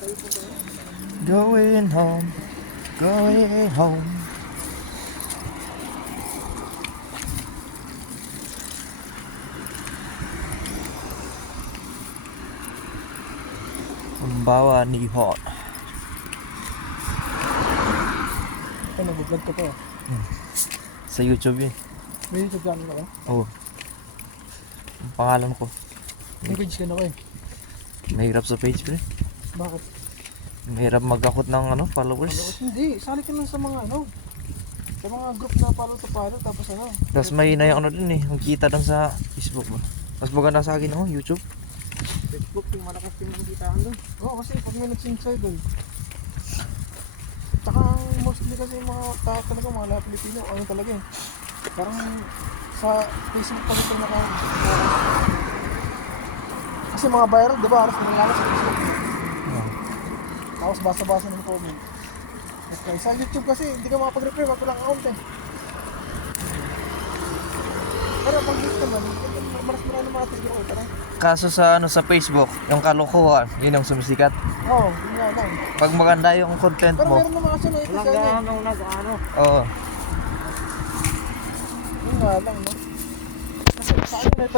Going home, going home. Sumbawa ni Hot. Ay, nag-vlog ka pa. Sa YouTube yun. May YouTube channel ka ba? Oo. Ang pangalan ko. May page ka na ko eh. Mahirap sa page, pre. Bakit? Mahirap mag-akot ng followers. Hindi, sali ka lang sa mga sa mga group na follow to follow tapos Tapos may na yung dun eh. Magkita dun sa Facebook ba. Mas maganda sa akin YouTube. Facebook yung malakas yung magkitaan doon. Oo, kasi pag may nagsinsay doon. Tsaka mostly kasi yung mga tao talaga, mga lahat Pilipino, ano talaga eh. Parang sa Facebook pag ito kasi mga viral, di ba? Halos nangyayari sa Facebook. Tapos basa-basa ng comment. Okay, sa YouTube kasi hindi ka makapag-reply, wag ko lang account eh. Pero pag YouTube naman, maras mo na naman natin yung parang. Kaso sa Facebook, yung kalokohan, yun ang sumisikat. Oo, yun nga lang. Pag maganda yung content Pero mo, meron naman kasi na ito sa ano. oo. Yun nga lang, no? Kasi sa akin may